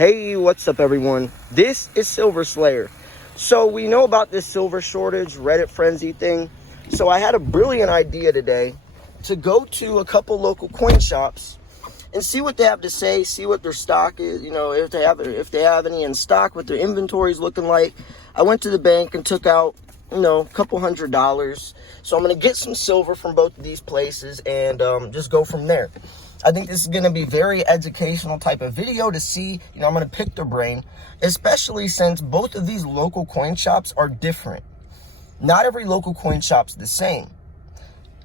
Hey, what's up everyone? This is Silver Slayer. So we know about this silver shortage, Reddit frenzy thing. So I had a brilliant idea today to go to a couple local coin shops and see what they have to say, see what their stock is, if they have any in stock, what their inventory is looking like. I went to the bank and took out, a couple $100. So I'm going to get some silver from both of these places and just go from there. I think this is going to be very educational type of video to see, I'm going to pick their brain, especially since both of these local coin shops are different. Not every local coin shop's the same.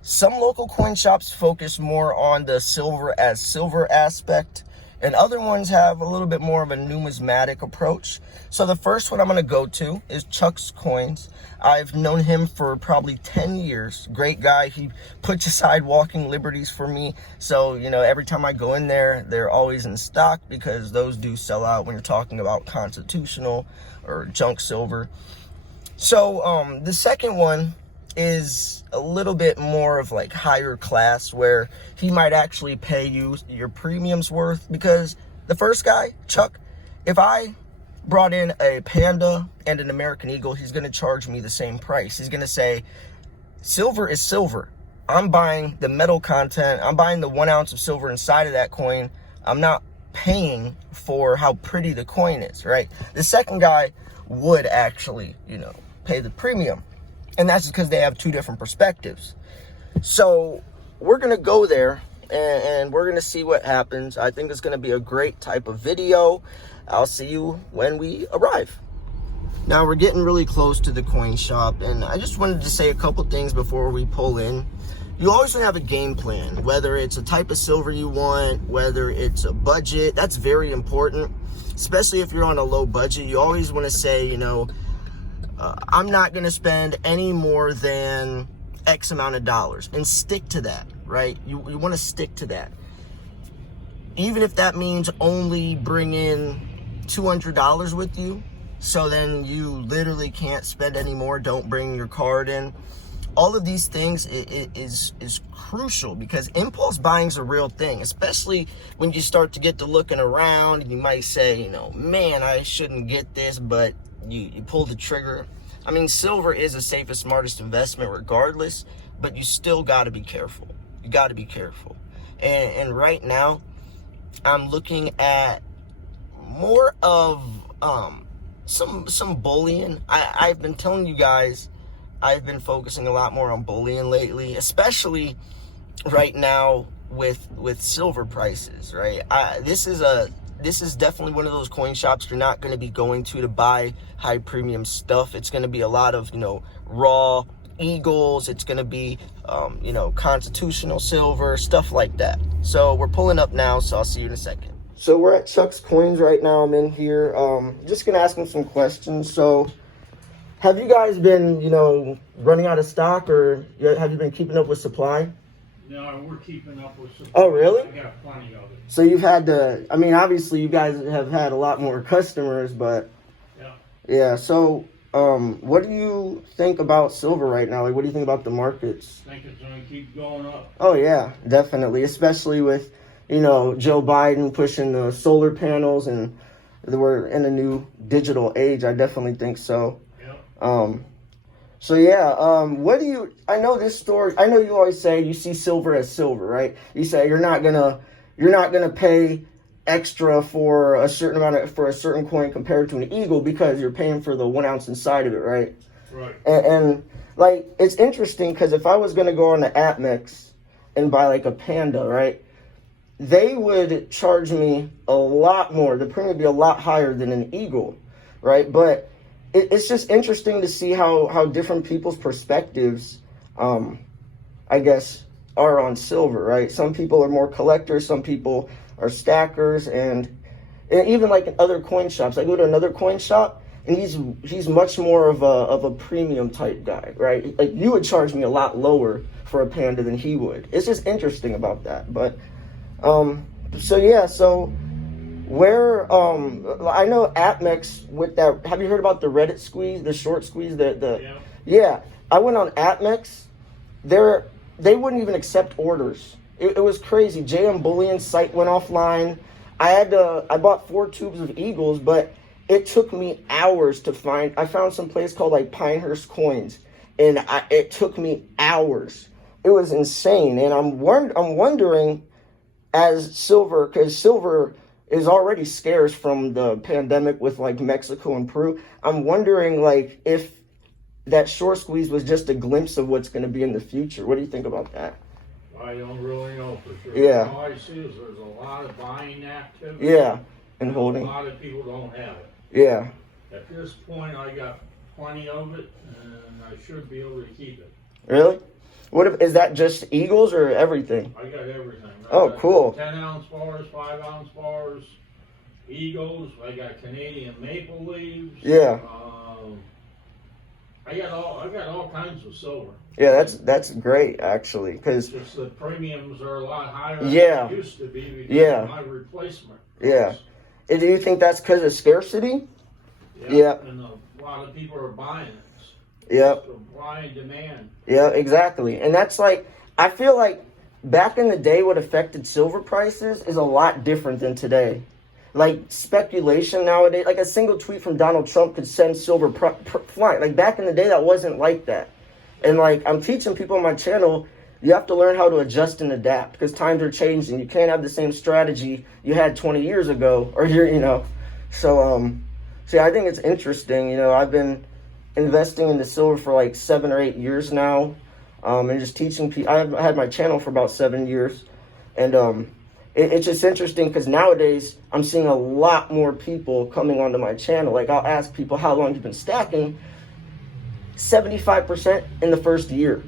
Some local coin shops focus more on the silver as silver aspect, and other ones have a little bit more of a numismatic approach. So the first one I'm going to go to is Chuck's Coins. I've known him for probably 10 years. Great guy. He puts aside walking liberties for me. So, every time I go in there, they're always in stock because those do sell out when you're talking about constitutional or junk silver. So the second one is a little bit more of like higher class, where he might actually pay you your premium's worth, because the first guy, Chuck, if I brought in a Panda and an American Eagle, he's going to charge me the same price. He's going to say, silver is silver. I'm buying the metal content. I'm buying the 1 ounce of silver inside of that coin. I'm not paying for how pretty the coin is, right? The second guy would actually, pay the premium. And that's just because they have two different perspectives. So we're going to go there and we're going to see what happens. I think it's going to be a great type of video. I'll see you when we arrive. Now we're getting really close to the coin shop, and I just wanted to say a couple things before we pull in. You always want to have a game plan, whether it's a type of silver you want, whether it's a budget. That's very important, especially if you're on a low budget. You always want to say, I'm not going to spend any more than X amount of dollars, and stick to that, right? You want to stick to that. Even if that means only bring in $200 with you, so then you literally can't spend any more. Don't bring your card in. All of these things is crucial, because impulse buying is a real thing, especially when you start to get to looking around and you might say, man, I shouldn't get this, but you pull the trigger. I mean, silver is the safest, smartest investment regardless, but you still got to be careful. You got to be careful. And right now, I'm looking at more of some bullion. I've been telling you guys, I've been focusing a lot more on bullion lately, especially right now with silver prices, right? This is definitely one of those coin shops you're not going to be going to buy high premium stuff. It's going to be a lot of, raw eagles. It's going to be, constitutional silver, stuff like that. So we're pulling up now, so I'll see you in a second. So we're at Chuck's Coins right now. I'm in here. Just going to ask him some questions. So have you guys been, running out of stock, or have you been keeping up with supply? No, we're keeping up with supply. Oh, really? I got plenty of it. So you've had to, obviously you guys have had a lot more customers, but yeah. So what do you think about silver right now? Like, what do you think about the markets? I think it's going to keep going up. Oh, yeah, definitely. Especially with, Joe Biden pushing the solar panels, and we're in a new digital age. I definitely think so. Yep. So yeah, I know this story. I know you always say you see silver as silver, right? You say you're not gonna pay extra for a certain for a certain coin compared to an eagle, because you're paying for the 1 ounce inside of it, right? Right. And like, it's interesting, because if I was gonna go on the APMEX and buy like a Panda, right, they would charge me a lot more. The premium would be a lot higher than an eagle, right? But it's just interesting to see how different people's perspectives, I guess, are on silver, right? Some people are more collectors, some people are stackers, and even like in other coin shops. I go to another coin shop, and he's much more of a premium type guy, right? Like, you would charge me a lot lower for a Panda than he would. It's just interesting about that. But so where I know APMEX with that. Have you heard about the Reddit squeeze, the short squeeze? Yeah. I went on APMEX. They wouldn't even accept orders. It was crazy. JM Bullion's site went offline. I bought 4 tubes of Eagles, but it took me hours to find. I found some place called like Pinehurst Coins, and it took me hours. It was insane, and I'm wondering, as silver, because silver is already scarce from the pandemic with like Mexico and Peru. I'm wondering like if that short squeeze was just a glimpse of what's going to be in the future. What do you think about that? I don't really know for sure. Yeah. All I see is there's a lot of buying activity. Yeah, and holding. A lot of people don't have it. Yeah. At this point, I got plenty of it, and I should be able to keep it. Really? What if, is that just Eagles or everything? I got everything. Oh, cool. 10-ounce bars, 5-ounce bars, Eagles. I got Canadian maple leaves. Yeah. I got all kinds of silver. Yeah, that's great actually, because just the premiums are a lot higher yeah, than they used to be because yeah, of my replacement. Yeah. And do you think that's because of scarcity? Yeah. And a lot of people are buying it. Yeah. Supply and demand. Yeah, exactly. And that's like, I feel like back in the day, what affected silver prices is a lot different than today. Like speculation nowadays, like a single tweet from Donald Trump could send silver flying. Like back in the day, that wasn't like that. And like I'm teaching people on my channel, you have to learn how to adjust and adapt because times are changing. You can't have the same strategy you had 20 years ago, or So I think it's interesting. I've been investing into silver for like 7 or 8 years now, and just teaching people. I've had my channel for about 7 years, and it's just interesting because nowadays I'm seeing a lot more people coming onto my channel. Like I'll ask people how long you've been stacking. 75% in the first year,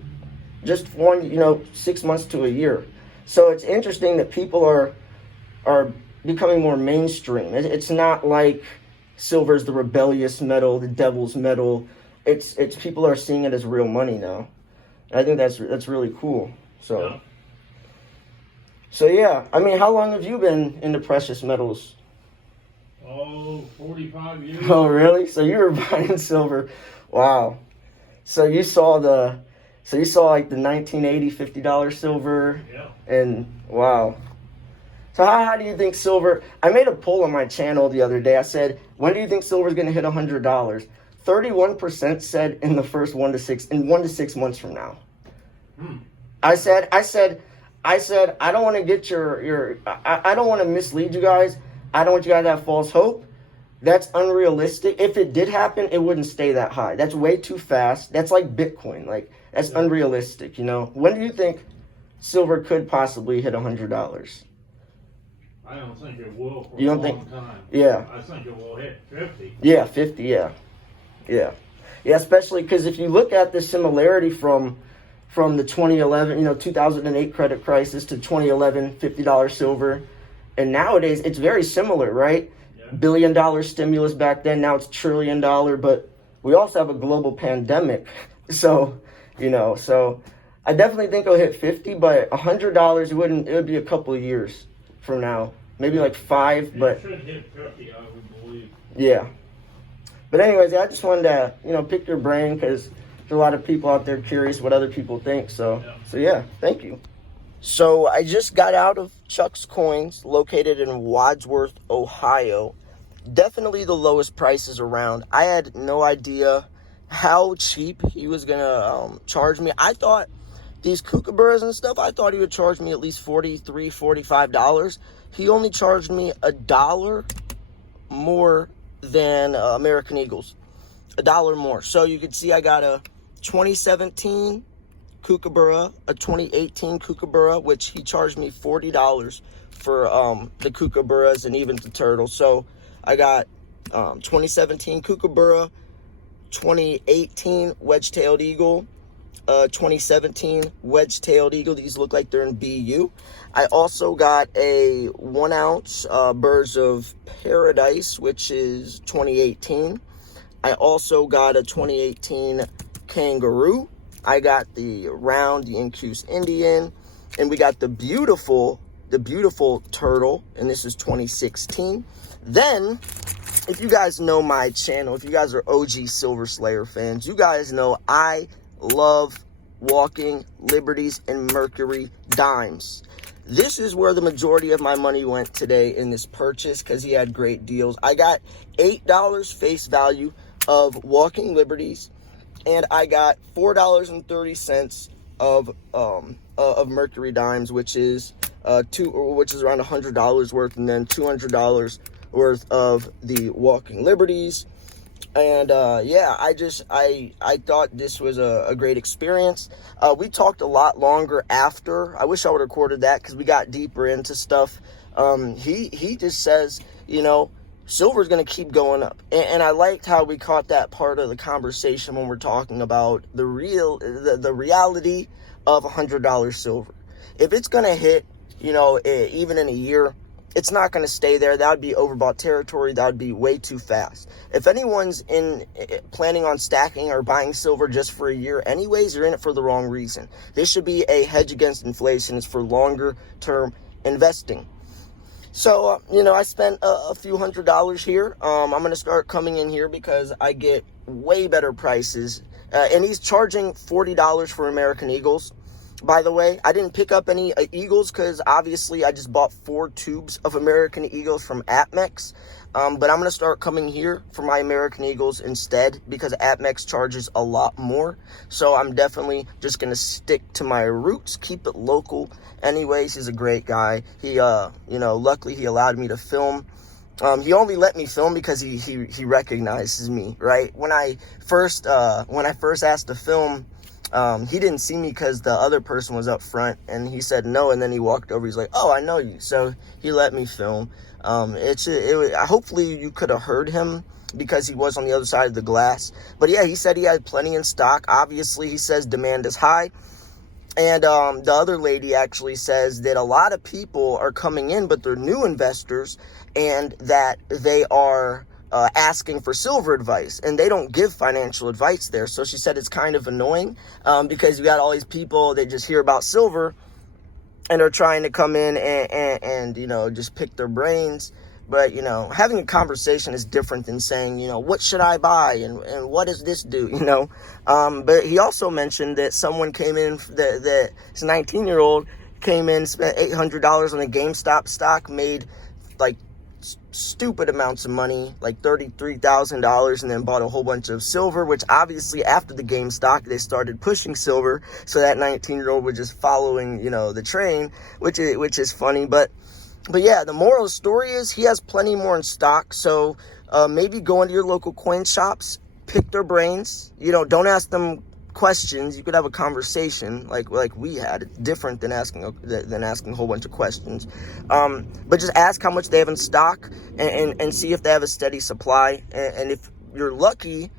just 6 months to a year. So it's interesting that people are becoming more mainstream. It's not like silver is the rebellious metal, the devil's metal. It's people are seeing it as real money now. I think that's really cool. So yeah, I mean, how long have you been into precious metals? 45 years. Oh, really? So you were buying silver. Wow. So you saw like the 1980 $50 silver. Yeah. And wow. So how do you think silver, I made a poll on my channel the other day. I said, when do you think silver is going to hit $100? 31% said in the first 1 to 6 months from now. I said, I don't want to get I don't want to mislead you guys. I don't want you guys to have false hope. That's unrealistic. If it did happen, it wouldn't stay that high. That's way too fast. That's like Bitcoin. Like, that's unrealistic, When do you think silver could possibly hit $100? I don't think it will for you don't a long think, time. Yeah. I think it will hit 50. Yeah, 50, yeah. Yeah, especially because if you look at the similarity from the 2011, 2008 credit crisis to 2011 $50 silver, and nowadays it's very similar, right? $1 billion stimulus back then, now it's $1 trillion, but we also have a global pandemic. So, so I definitely think it'll hit 50, but $100 it would be a couple of years from now, maybe like 5, but it should hit 50, I would believe. Yeah. But anyways, I just wanted to, pick your brain because there's a lot of people out there curious what other people think. So yeah, thank you. So I just got out of Chuck's Coins, located in Wadsworth, Ohio. Definitely the lowest prices around. I had no idea how cheap he was going to charge me. I thought these kookaburras and stuff, I thought he would charge me at least $43, $45. He only charged me $1 more than American Eagles. $1 more. So you can see I got a 2017 kookaburra, a 2018 kookaburra, which he charged me $40 for the kookaburras and even the turtles. So I got 2017 kookaburra, 2018 wedge-tailed eagle, 2017 wedge-tailed eagle. These look like they're in BU. I also got a 1 ounce Birds of Paradise, which is 2018. I also got a 2018 kangaroo. I got the round, the Incuse Indian, and we got the beautiful turtle, and this is 2016. Then, if you guys know my channel, if you guys are OG Silver Slayer fans, you guys know I love walking Liberties and Mercury dimes. this is where the majority of my money went today in this purchase because he had great deals. I got $8 face value of Walking Liberties, and I got $4.30 of Mercury Dimes, which is around $100 worth, and then $200 worth of the Walking Liberties. And I thought this was a great experience. We talked a lot longer after. I wish I would have recorded that because we got deeper into stuff. He just says, silver's going to keep going up. And I liked how we caught that part of the conversation when we're talking about the reality of $100 silver. If it's going to hit, even in a year, it's not going to stay there. That would be overbought territory. That would be way too fast. If anyone's planning on stacking or buying silver just for a year anyways, you're in it for the wrong reason. This should be a hedge against inflation. It's for longer term investing. So, I spent a few $100s here. I'm going to start coming in here because I get way better prices. And he's charging $40 for American Eagles. By the way, I didn't pick up any Eagles because obviously I just bought 4 tubes of American Eagles from APMEX. But I'm going to start coming here for my American Eagles instead because APMEX charges a lot more. So I'm definitely just going to stick to my roots, keep it local. Anyways, he's a great guy. He, luckily he allowed me to film. He only let me film because he recognizes me, right? When I first asked to film, he didn't see me because the other person was up front, and he said no, and then he walked over. He's like, "Oh, I know you," so he let me film. Hopefully you could have heard him because he was on the other side of the glass. But yeah, he said he had plenty in stock. Obviously, he says demand is high. And the other lady actually says that a lot of people are coming in, but they're new investors, and that they are asking for silver advice, and they don't give financial advice there. So she said it's kind of annoying because you got all these people that just hear about silver and are trying to come in and just pick their brains. But, having a conversation is different than saying, what should I buy and what does this do, But he also mentioned that someone came in, that this 19-year-old came in, spent $800 on a GameStop stock, made like stupid amounts of money, like $33,000, and then bought a whole bunch of silver, which obviously after the GameStop, they started pushing silver. So that 19-year-old was just following, the train, which is funny. But yeah, the moral of the story is he has plenty more in stock. So maybe go into your local coin shops, pick their brains. Don't ask them questions. You could have a conversation like we had. It's different than asking a whole bunch of questions. But just ask how much they have in stock and see if they have a steady supply. And if you're lucky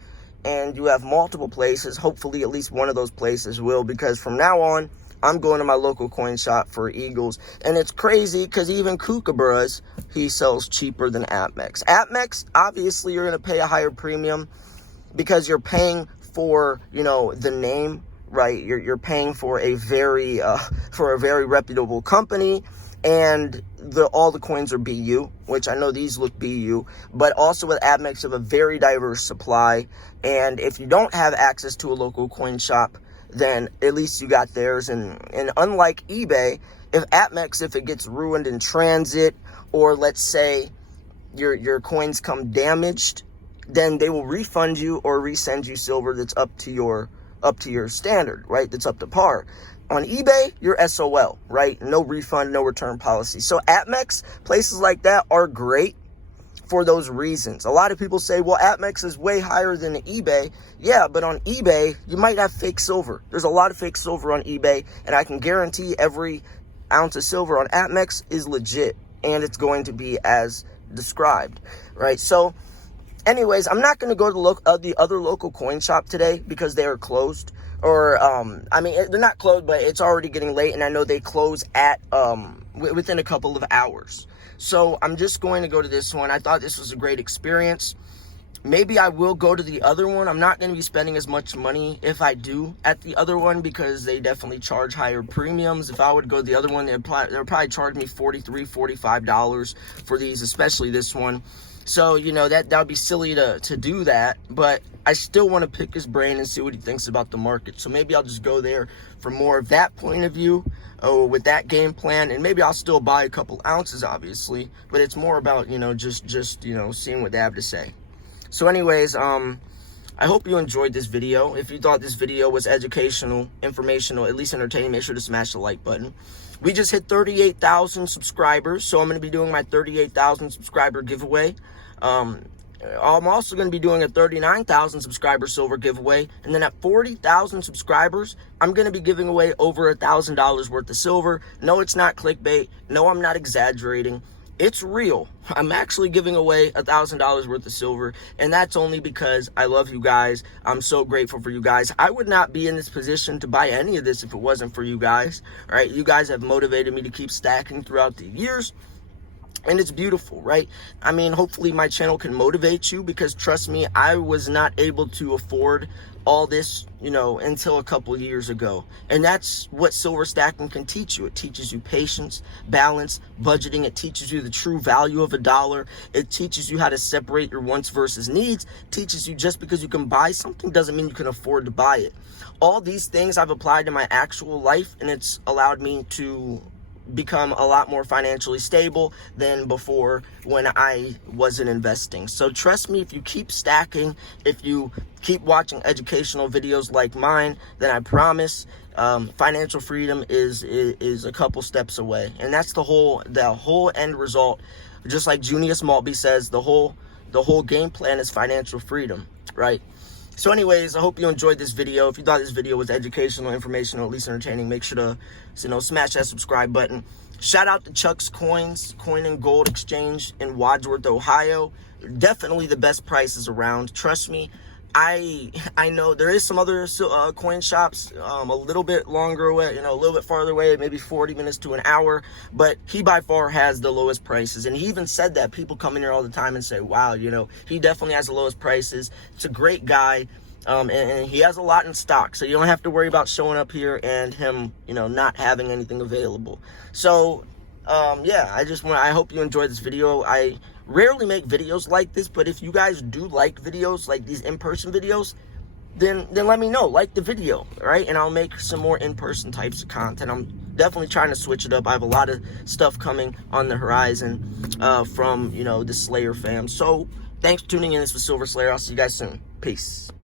and you have multiple places, hopefully at least one of those places will, because from now on, I'm going to my local coin shop for Eagles. And it's crazy because even Kookaburras, he sells cheaper than APMEX. APMEX, obviously, you're going to pay a higher premium because you're paying for, the name, right? You're paying for a very reputable company, and all the coins are BU, which I know these look BU, but also with APMEX, you have a very diverse supply. And if you don't have access to a local coin shop, then at least you got theirs. And unlike eBay, if it gets ruined in transit, or let's say your coins come damaged, then they will refund you or resend you silver that's up to your standard, right? That's up to par. On eBay, you're SOL, right? No refund, no return policy. So APMEX, places like that are great for those reasons. A lot of people say, well, APMEX is way higher than eBay. Yeah, but on eBay, you might have fake silver. There's a lot of fake silver on eBay, and I can guarantee every ounce of silver on APMEX is legit, and it's going to be as described, right? So anyways, I'm not going to go to the other local coin shop today because they are closed. Or, they're not closed, but it's already getting late, and I know they close at within a couple of hours. So I'm just going to go to this one. I thought this was a great experience. Maybe I will go to the other one. I'm not going to be spending as much money if I do at the other one, because they definitely charge higher premiums. If I would go to the other one, they'll probably charge me $43, $45 for these, especially this one. So, you know, that would be silly to do that, but I still want to pick his brain and see what he thinks about the market. So maybe I'll just go there for more of that point of view, with that game plan, and maybe I'll still buy a couple ounces, obviously, but it's more about, you know, just you know, seeing what they have to say. So anyways, I hope you enjoyed this video. If you thought this video was educational, informational, at least entertaining, make sure to smash the like button. We just hit 38,000 subscribers, so I'm going to be doing my 38,000 subscriber giveaway. I'm also going to be doing a 39,000 subscriber silver giveaway, and then at 40,000 subscribers, I'm going to be giving away over $1,000 worth of silver. No, it's not clickbait. No, I'm not exaggerating. It's real. I'm actually giving away $1,000 worth of silver, and that's only because I love you guys. I'm so grateful for you guys. I would not be in this position to buy any of this if it wasn't for you guys. All right, you guys have motivated me to keep stacking throughout the years, and it's beautiful, right? I mean, hopefully my channel can motivate you, because trust me, I was not able to afford all this, you know, until a couple years ago. And that's what silver stacking can teach you. It teaches you patience, balance, budgeting. It teaches you the true value of a dollar. It teaches you how to separate your wants versus needs. It teaches you just because you can buy something doesn't mean you can afford to buy it. All these things I've applied to my actual life, and it's allowed me to become a lot more financially stable than before when I wasn't investing. So trust me, if you keep stacking, if you keep watching educational videos like mine, then I promise financial freedom is a couple steps away. And that's the whole end result. Just like Junius Maltby says, the whole game plan is financial freedom, right? So anyways, I hope you enjoyed this video. If you thought this video was educational, informational, at least entertaining, make sure to, you know, smash that subscribe button. Shout out to Chuck's Coins, Coin and Gold Exchange in Wadsworth, Ohio. Definitely the best prices around. Trust me. I know there is some other coin shops a little bit longer away, you know, a little bit farther away, maybe 40 minutes to an hour, but he by far has the lowest prices. And he even said that. People come in here all the time and say, wow, you know, he definitely has the lowest prices. It's a great guy, and he has a lot in stock, so you don't have to worry about showing up here and him, you know, not having anything available. So yeah, I hope you enjoyed this video. I rarely make videos like this, but if you guys do like videos like these in-person videos, then let me know. Like the video, right? And I'll make some more in-person types of content. I'm definitely trying to switch it up. I have a lot of stuff coming on the horizon from, you know, the Slayer fam. So thanks for tuning in. This was Silver Slayer. I'll see you guys soon. Peace.